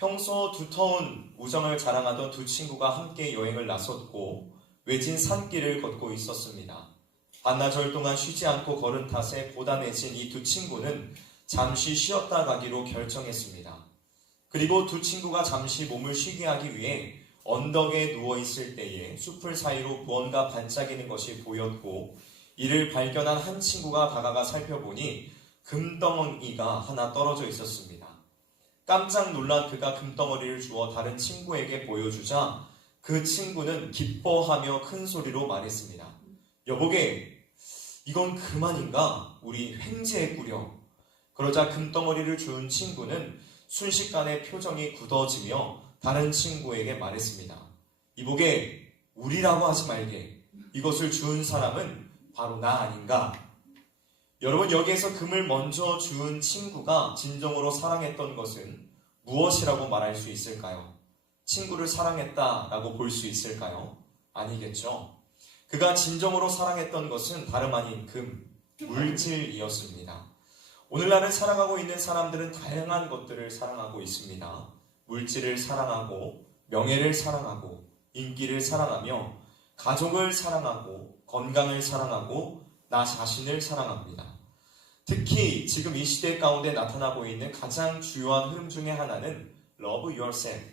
평소 두터운 우정을 자랑하던 두 친구가 함께 여행을 나섰고 외진 산길을 걷고 있었습니다. 반나절 동안 쉬지 않고 걸은 탓에 고단해진 이 두 친구는 잠시 쉬었다 가기로 결정했습니다. 그리고 두 친구가 잠시 몸을 쉬게 하기 위해 언덕에 누워있을 때에 숲을 사이로 무언가 반짝이는 것이 보였고 이를 발견한 한 친구가 다가가 살펴보니 금덩어리가 하나 떨어져 있었습니다. 깜짝 놀란 그가 금덩어리를 주워 다른 친구에게 보여주자 그 친구는 기뻐하며 큰 소리로 말했습니다. 여보게, 이건 그만인가? 우리 횡재했구려. 그러자 금덩어리를 준 친구는 순식간에 표정이 굳어지며 다른 친구에게 말했습니다. 이보게, 우리라고 하지 말게. 이것을 준 사람은 바로 나 아닌가? 여러분, 여기에서 금을 먼저 준 친구가 진정으로 사랑했던 것은 무엇이라고 말할 수 있을까요? 친구를 사랑했다라고 볼 수 있을까요? 아니겠죠. 그가 진정으로 사랑했던 것은 다름 아닌 금, 물질이었습니다. 오늘날을 살아가고 있는 사람들은 다양한 것들을 사랑하고 있습니다. 물질을 사랑하고, 명예를 사랑하고, 인기를 사랑하며, 가족을 사랑하고, 건강을 사랑하고, 나 자신을 사랑합니다. 특히 지금 이 시대 가운데 나타나고 있는 가장 주요한 흐름 중에 하나는 Love yourself,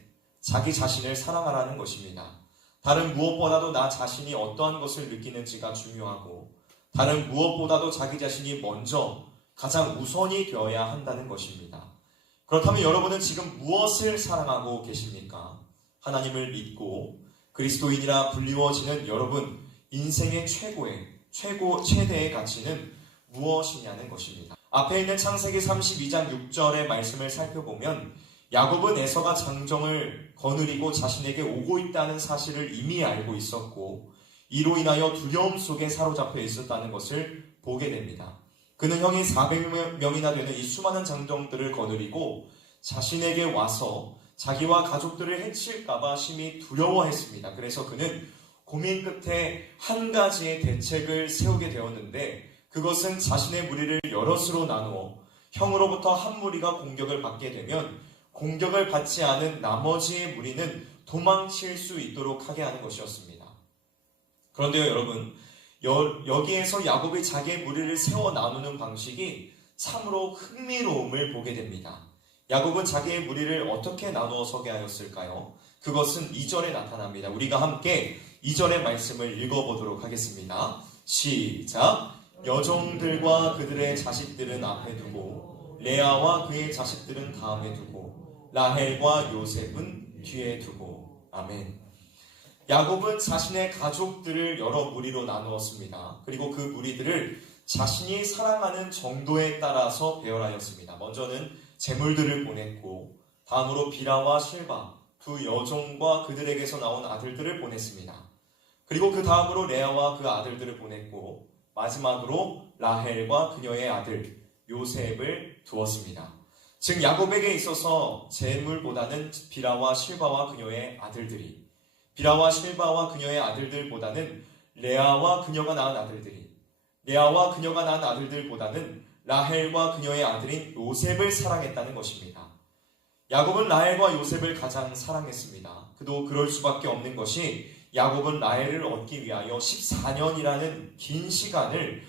자기 자신을 사랑하라는 것입니다. 다른 무엇보다도 나 자신이 어떠한 것을 느끼는지가 중요하고 다른 무엇보다도 자기 자신이 먼저 가장 우선이 되어야 한다는 것입니다. 그렇다면 여러분은 지금 무엇을 사랑하고 계십니까? 하나님을 믿고 그리스도인이라 불리워지는 여러분 인생의 최대의 가치는 무엇이냐는 것입니다. 앞에 있는 창세기 32장 6절의 말씀을 살펴보면 야곱은 에서가 장정을 거느리고 자신에게 오고 있다는 사실을 이미 알고 있었고 이로 인하여 두려움 속에 사로잡혀 있었다는 것을 보게 됩니다. 그는 형이 400명이나 되는 이 수많은 장정들을 거느리고 자신에게 와서 자기와 가족들을 해칠까봐 심히 두려워했습니다. 그래서 그는 고민 끝에 한 가지의 대책을 세우게 되었는데 그것은 자신의 무리를 여럿으로 나누어 형으로부터 한 무리가 공격을 받게 되면 공격을 받지 않은 나머지의 무리는 도망칠 수 있도록 하게 하는 것이었습니다. 그런데요 여러분, 여기에서 야곱이 자기의 무리를 세워 나누는 방식이 참으로 흥미로움을 보게 됩니다. 야곱은 자기의 무리를 어떻게 나누어 서게 하였을까요? 그것은 2절에 나타납니다. 우리가 함께 2절의 말씀을 읽어보도록 하겠습니다. 시작! 여종들과 그들의 자식들은 앞에 두고 레아와 그의 자식들은 다음에 두고 라헬과 요셉은 뒤에 두고. 아멘. 야곱은 자신의 가족들을 여러 무리로 나누었습니다. 그리고 그 무리들을 자신이 사랑하는 정도에 따라서 배열하였습니다. 먼저는 제물들을 보냈고 다음으로 비라와 실바 두 여종과 그들에게서 나온 아들들을 보냈습니다. 그리고 그 다음으로 레아와 그 아들들을 보냈고 마지막으로 라헬과 그녀의 아들 요셉을 두었습니다. 즉 야곱에게 있어서 제물보다는 비라와 실바와 그녀의 아들들이, 비라와 실바와 그녀의 아들들보다는 레아와 그녀가 낳은 아들들이, 레아와 그녀가 낳은 아들들보다는 라헬과 그녀의 아들인 요셉을 사랑했다는 것입니다. 야곱은 라헬과 요셉을 가장 사랑했습니다. 그도 그럴 수밖에 없는 것이 야곱은 라헬을 얻기 위하여 14년이라는 긴 시간을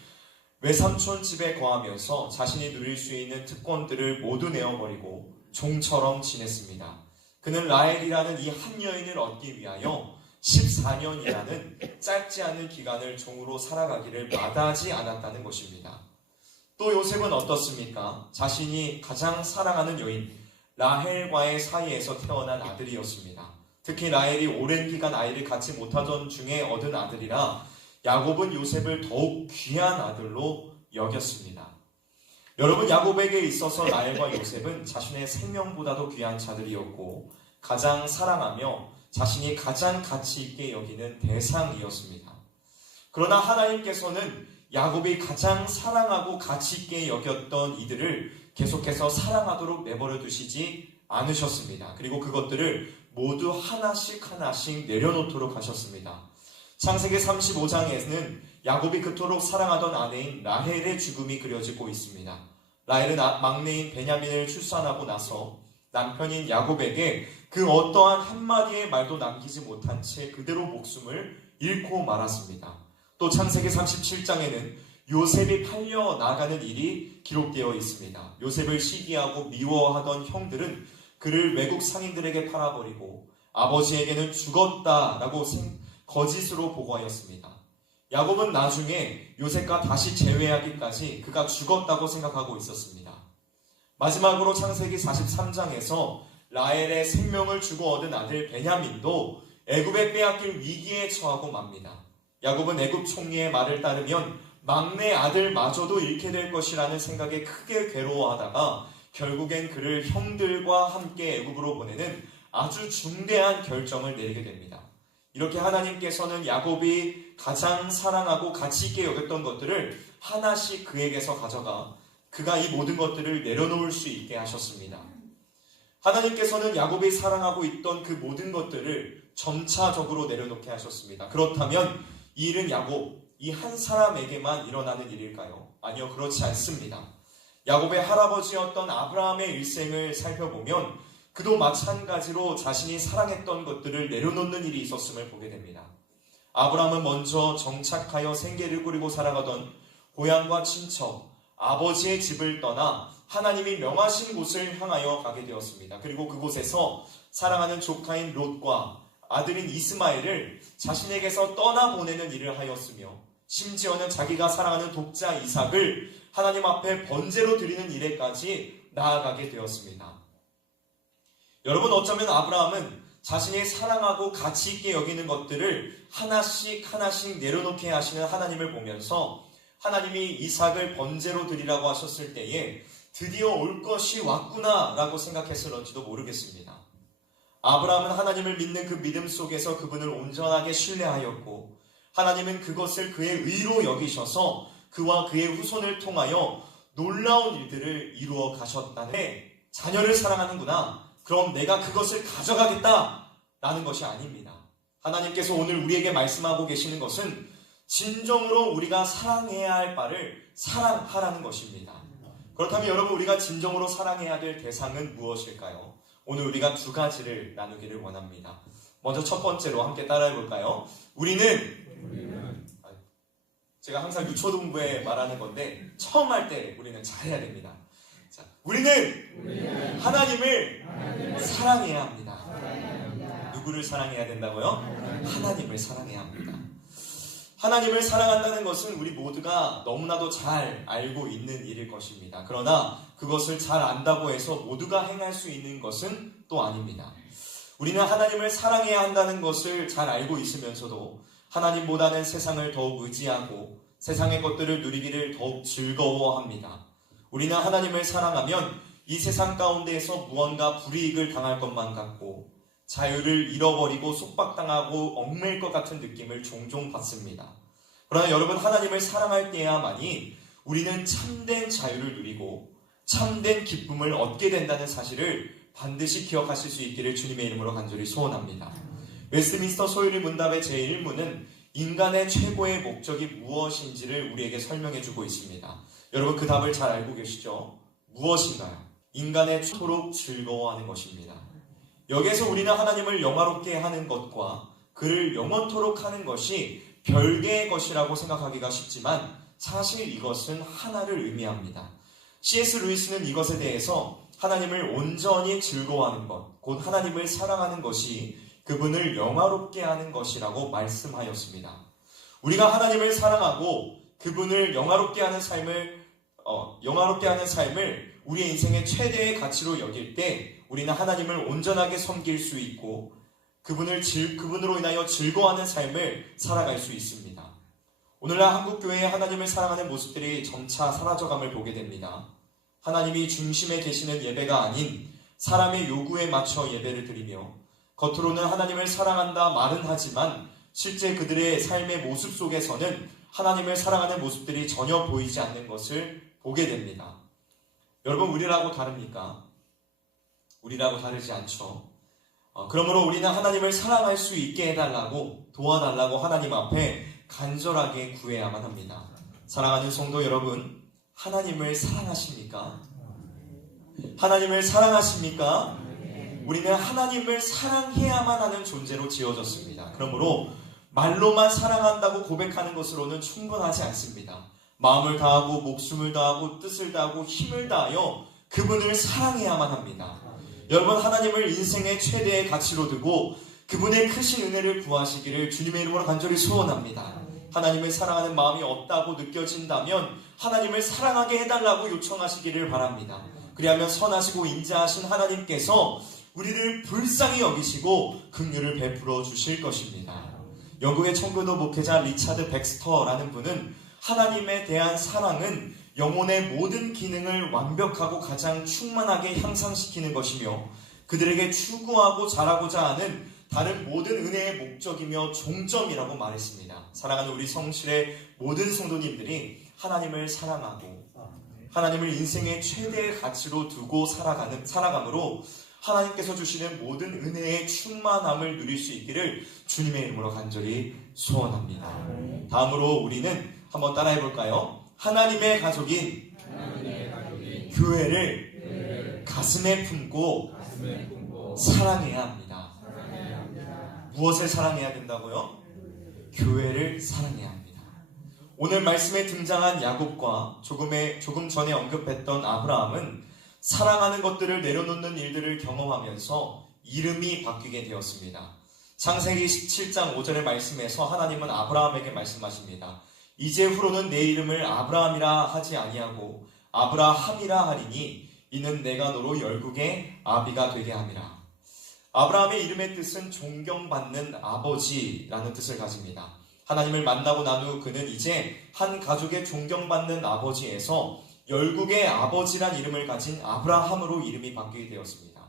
외삼촌 집에 거하면서 자신이 누릴 수 있는 특권들을 모두 내어버리고 종처럼 지냈습니다. 그는 라헬이라는 이 한 여인을 얻기 위하여 14년이라는 짧지 않은 기간을 종으로 살아가기를 마다하지 않았다는 것입니다. 또 요셉은 어떻습니까? 자신이 가장 사랑하는 여인 라헬과의 사이에서 태어난 아들이었습니다. 특히 라헬이 오랜 기간 아이를 갖지 못하던 중에 얻은 아들이라 야곱은 요셉을 더욱 귀한 아들로 여겼습니다. 여러분, 야곱에게 있어서 라헬과 요셉은 자신의 생명보다도 귀한 자들이었고 가장 사랑하며 자신이 가장 가치 있게 여기는 대상이었습니다. 그러나 하나님께서는 야곱이 가장 사랑하고 가치 있게 여겼던 이들을 계속해서 사랑하도록 내버려 두시지 않으셨습니다. 그리고 그것들을 모두 하나씩 내려놓도록 하셨습니다. 창세기 35장에는 야곱이 그토록 사랑하던 아내인 라헬의 죽음이 그려지고 있습니다. 라헬은 막내인 베냐민을 출산하고 나서 남편인 야곱에게 그 어떠한 한마디의 말도 남기지 못한 채 그대로 목숨을 잃고 말았습니다. 또 창세기 37장에는 요셉이 팔려 나가는 일이 기록되어 있습니다. 요셉을 시기하고 미워하던 형들은 그를 외국 상인들에게 팔아버리고 아버지에게는 죽었다라고 거짓으로 보고하였습니다. 야곱은 나중에 요셉과 다시 재회하기까지 그가 죽었다고 생각하고 있었습니다. 마지막으로 창세기 43장에서 라헬의 생명을 주고 얻은 아들 베냐민도 애굽에 빼앗길 위기에 처하고 맙니다. 야곱은 애굽 총리의 말을 따르면 막내 아들마저도 잃게 될 것이라는 생각에 크게 괴로워하다가 결국엔 그를 형들과 함께 애굽으로 보내는 아주 중대한 결정을 내리게 됩니다. 이렇게 하나님께서는 야곱이 가장 사랑하고 가치 있게 여겼던 것들을 하나씩 그에게서 가져가 그가 이 모든 것들을 내려놓을 수 있게 하셨습니다. 하나님께서는 야곱이 사랑하고 있던 그 모든 것들을 점차적으로 내려놓게 하셨습니다. 그렇다면 이 일은 야곱, 이 한 사람에게만 일어나는 일일까요? 아니요, 그렇지 않습니다. 야곱의 할아버지였던 아브라함의 일생을 살펴보면 그도 마찬가지로 자신이 사랑했던 것들을 내려놓는 일이 있었음을 보게 됩니다. 아브라함은 먼저 정착하여 생계를 꾸리고 살아가던 고향과 친척, 아버지의 집을 떠나 하나님이 명하신 곳을 향하여 가게 되었습니다. 그리고 그곳에서 사랑하는 조카인 롯과 아들인 이스마엘을 자신에게서 떠나보내는 일을 하였으며 심지어는 자기가 사랑하는 독자 이삭을 하나님 앞에 번제로 드리는 일에까지 나아가게 되었습니다. 여러분, 어쩌면 아브라함은 자신이 사랑하고 가치 있게 여기는 것들을 하나씩 하나씩 내려놓게 하시는 하나님을 보면서 하나님이 이삭을 번제로 드리라고 하셨을 때에 드디어 올 것이 왔구나 라고 생각했을런지도 모르겠습니다. 아브라함은 하나님을 믿는 그 믿음 속에서 그분을 온전하게 신뢰하였고 하나님은 그것을 그의 의로 여기셔서 그와 그의 후손을 통하여 놀라운 일들을 이루어 가셨다네. 자녀를 사랑하는구나. 그럼 내가 그것을 가져가겠다 라는 것이 아닙니다. 하나님께서 오늘 우리에게 말씀하고 계시는 것은 진정으로 우리가 사랑해야 할 바를 사랑하라는 것입니다. 그렇다면 여러분, 우리가 진정으로 사랑해야 될 대상은 무엇일까요? 오늘 우리가 두 가지를 나누기를 원합니다. 먼저 첫 번째로 함께 따라해 볼까요? 제가 항상 유초동부에 말하는 건데 처음 할 때 우리는 잘해야 됩니다. 자, 우리는 하나님을 사랑해야 합니다. 누구를 사랑해야 된다고요? 하나님을 사랑해야 합니다. 하나님을 사랑한다는 것은 우리 모두가 너무나도 잘 알고 있는 일일 것입니다. 그러나 그것을 잘 안다고 해서 모두가 행할 수 있는 것은 또 아닙니다. 우리는 하나님을 사랑해야 한다는 것을 잘 알고 있으면서도 하나님보다는 세상을 더욱 의지하고 세상의 것들을 누리기를 더욱 즐거워합니다. 우리는 하나님을 사랑하면 이 세상 가운데에서 무언가 불이익을 당할 것만 같고 자유를 잃어버리고 속박당하고 얽매일 것 같은 느낌을 종종 받습니다. 그러나 여러분, 하나님을 사랑할 때야만이 우리는 참된 자유를 누리고 참된 기쁨을 얻게 된다는 사실을 반드시 기억하실 수 있기를 주님의 이름으로 간절히 소원합니다. 웨스트민스터 소유리 문답의 제1문은 인간의 최고의 목적이 무엇인지를 우리에게 설명해주고 있습니다. 여러분, 그 답을 잘 알고 계시죠? 무엇인가요? 인간의 초록 즐거워하는 것입니다. 여기에서 우리는 하나님을 영화롭게 하는 것과 그를 영원토록 하는 것이 별개의 것이라고 생각하기가 쉽지만 사실 이것은 하나를 의미합니다. C.S. 루이스는 이것에 대해서 하나님을 온전히 즐거워하는 것, 곧 하나님을 사랑하는 것이 그분을 영화롭게 하는 것이라고 말씀하였습니다. 우리가 하나님을 사랑하고 그분을 영화롭게 하는 삶을 우리의 인생의 최대의 가치로 여길 때 우리는 하나님을 온전하게 섬길 수 있고 그분으로 인하여 즐거워하는 삶을 살아갈 수 있습니다. 오늘날 한국교회의 하나님을 사랑하는 모습들이 점차 사라져감을 보게 됩니다. 하나님이 중심에 계시는 예배가 아닌 사람의 요구에 맞춰 예배를 드리며 겉으로는 하나님을 사랑한다 말은 하지만 실제 그들의 삶의 모습 속에서는 하나님을 사랑하는 모습들이 전혀 보이지 않는 것을 보게 됩니다. 여러분, 우리라고 다릅니까? 우리라고 다르지 않죠. 그러므로 우리는 하나님을 사랑할 수 있게 해달라고, 도와달라고 하나님 앞에 간절하게 구해야만 합니다. 사랑하는 성도 여러분, 하나님을 사랑하십니까? 하나님을 사랑하십니까? 우리는 하나님을 사랑해야만 하는 존재로 지어졌습니다. 그러므로 말로만 사랑한다고 고백하는 것으로는 충분하지 않습니다. 마음을 다하고 목숨을 다하고 뜻을 다하고 힘을 다하여 그분을 사랑해야만 합니다. 여러분, 하나님을 인생의 최대의 가치로 두고 그분의 크신 은혜를 구하시기를 주님의 이름으로 간절히 소원합니다. 하나님을 사랑하는 마음이 없다고 느껴진다면 하나님을 사랑하게 해달라고 요청하시기를 바랍니다. 그리하면 선하시고 인자하신 하나님께서 우리를 불쌍히 여기시고 긍휼을 베풀어 주실 것입니다. 영국의 청교도 목회자 리차드 백스터라는 분은 하나님에 대한 사랑은 영혼의 모든 기능을 완벽하고 가장 충만하게 향상시키는 것이며 그들에게 추구하고 잘하고자 하는 다른 모든 은혜의 목적이며 종점이라고 말했습니다. 사랑하는 우리 성실의 모든 성도님들이 하나님을 사랑하고 하나님을 인생의 최대의 가치로 두고 살아감으로 하나님께서 주시는 모든 은혜의 충만함을 누릴 수 있기를 주님의 이름으로 간절히 소원합니다. 다음으로 우리는 한번 따라해 볼까요? 하나님의 가족인 교회를 가슴에 품고 사랑해야 합니다. 무엇을 사랑해야 된다고요? 교회를 사랑해야 합니다. 오늘 말씀에 등장한 야곱과 조금 전에 언급했던 아브라함은 사랑하는 것들을 내려놓는 일들을 경험하면서 이름이 바뀌게 되었습니다. 창세기 17장 5절의 말씀에서 하나님은 아브라함에게 말씀하십니다. 이제 후로는 내 이름을 아브라함이라 하지 아니하고 아브라함이라 하리니 이는 내가 너로 열국의 아비가 되게 함이라. 아브라함의 이름의 뜻은 존경받는 아버지라는 뜻을 가집니다. 하나님을 만나고 난 후 그는 이제 한 가족의 존경받는 아버지에서 열국의 아버지란 이름을 가진 아브라함으로 이름이 바뀌게 되었습니다.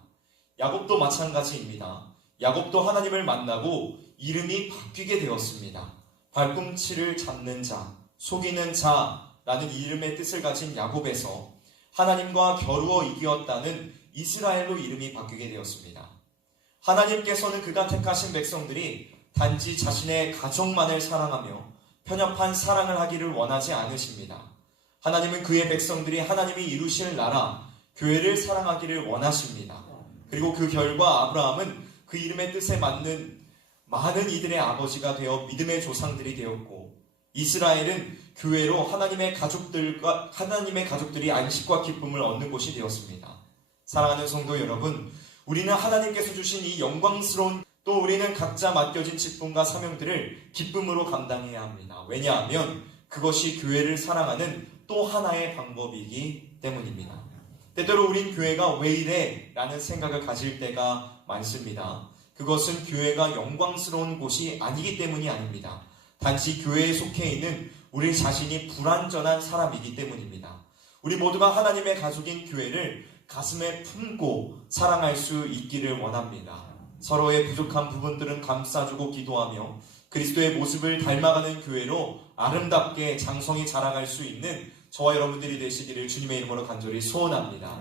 야곱도 마찬가지입니다. 야곱도 하나님을 만나고 이름이 바뀌게 되었습니다. 발꿈치를 잡는 자, 속이는 자라는 이름의 뜻을 가진 야곱에서 하나님과 겨루어 이겼다는 이스라엘로 이름이 바뀌게 되었습니다. 하나님께서는 그가 택하신 백성들이 단지 자신의 가족만을 사랑하며 편협한 사랑을 하기를 원하지 않으십니다. 하나님은 그의 백성들이 하나님이 이루실 나라, 교회를 사랑하기를 원하십니다. 그리고 그 결과 아브라함은 그 이름의 뜻에 맞는 많은 이들의 아버지가 되어 믿음의 조상들이 되었고, 이스라엘은 교회로 하나님의 가족들이 안식과 기쁨을 얻는 곳이 되었습니다. 사랑하는 성도 여러분, 우리는 하나님께서 주신 이 영광스러운 또 우리는 각자 맡겨진 직분과 사명들을 기쁨으로 감당해야 합니다. 왜냐하면 그것이 교회를 사랑하는 또 하나의 방법이기 때문입니다. 때때로 우린 교회가 왜 이래? 라는 생각을 가질 때가 많습니다. 그것은 교회가 영광스러운 곳이 아니기 때문이 아닙니다. 단지 교회에 속해 있는 우리 자신이 불완전한 사람이기 때문입니다. 우리 모두가 하나님의 가족인 교회를 가슴에 품고 사랑할 수 있기를 원합니다. 서로의 부족한 부분들은 감싸주고 기도하며 그리스도의 모습을 닮아가는 교회로 아름답게 장성히 자라갈 수 있는 저와 여러분들이 되시기를 주님의 이름으로 간절히 소원합니다.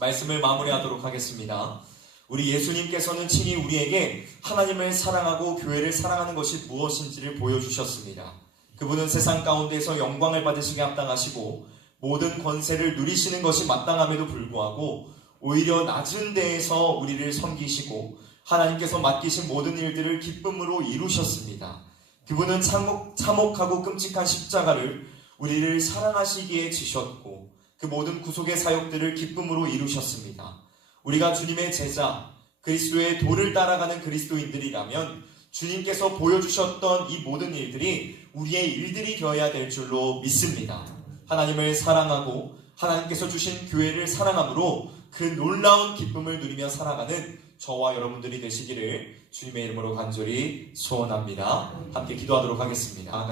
말씀을 마무리하도록 하겠습니다. 우리 예수님께서는 친히 우리에게 하나님을 사랑하고 교회를 사랑하는 것이 무엇인지를 보여주셨습니다. 그분은 세상 가운데서 영광을 받으시게 합당하시고 모든 권세를 누리시는 것이 마땅함에도 불구하고 오히려 낮은 데에서 우리를 섬기시고 하나님께서 맡기신 모든 일들을 기쁨으로 이루셨습니다. 그분은 참혹하고 끔찍한 십자가를 우리를 사랑하시기에 지셨고 그 모든 구속의 사역들을 기쁨으로 이루셨습니다. 우리가 주님의 제자, 그리스도의 도를 따라가는 그리스도인들이라면 주님께서 보여주셨던 이 모든 일들이 우리의 일들이 되어야 될 줄로 믿습니다. 하나님을 사랑하고 하나님께서 주신 교회를 사랑함으로 그 놀라운 기쁨을 누리며 살아가는 저와 여러분들이 되시기를 주님의 이름으로 간절히 소원합니다. 함께 기도하도록 하겠습니다.